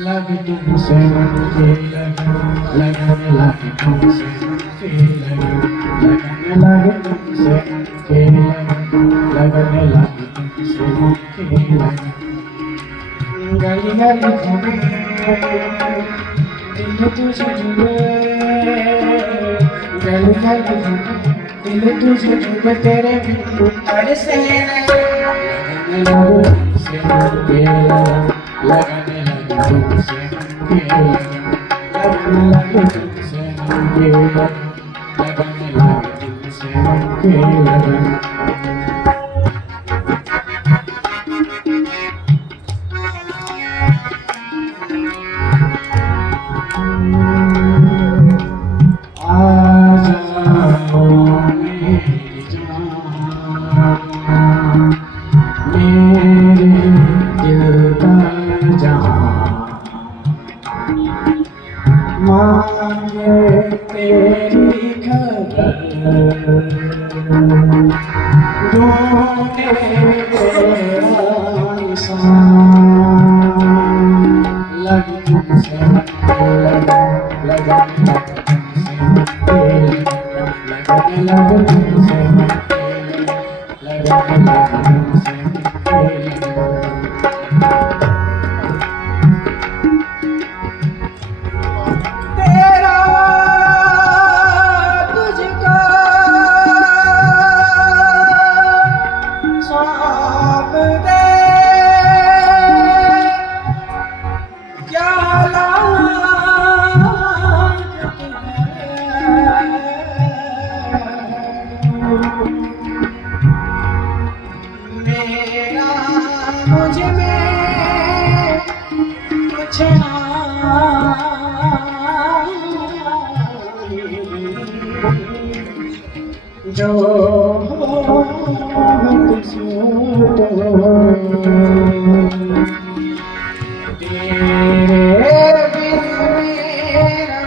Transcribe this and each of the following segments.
लगे तुमसे मन के लगने लगे तुमसे मन के लगने लगे तुमसे मन के लगने लगे तुमसे मन के गली गली घूमे दिल तुझे जुए गली गली घूमे दिल तुझे जुए तेरे बिन तरसे लगने लगे तुमसे मन के लगने लगे तुमसे मन के लगने लगे तुमसे मन के लगने लगे तुमसे मन के मांगे तेरी खबर ढूंढे तेरा निशान लगे तुमसे लगने लगे तुमसे लगने लगे तुमसे मुझे में कुछ ना जो तेरे बिन मेरा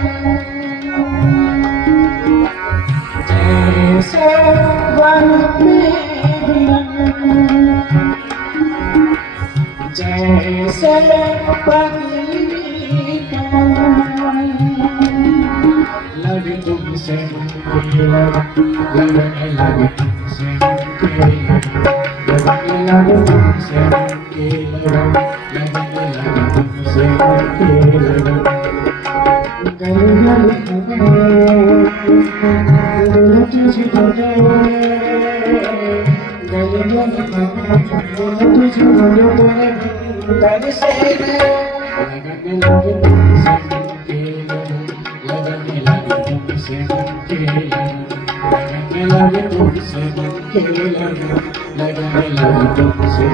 जैसे वन में जैसे पगली लगे तुमसे लगने लगे तुमसे लगने लगे तुमसे लगने लगे तुमसे गली गली दिल तुझे ढूंढे गली गली तुझे ढूंढे तेरे तरसे लगने लगे तुमसे लगने लगे तुमसे लगने लगे तुमसे लगने लगे तुमसे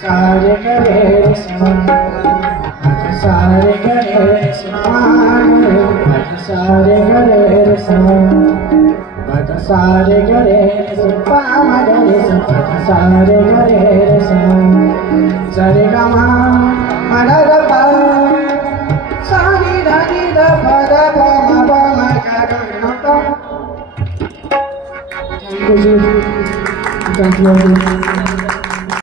सारे गरे सारे गरे सारे गरे सारे गरे सारे गरे सारे गमा मरा पा सारी धानी दा पदा पा मा का गा। Thank you.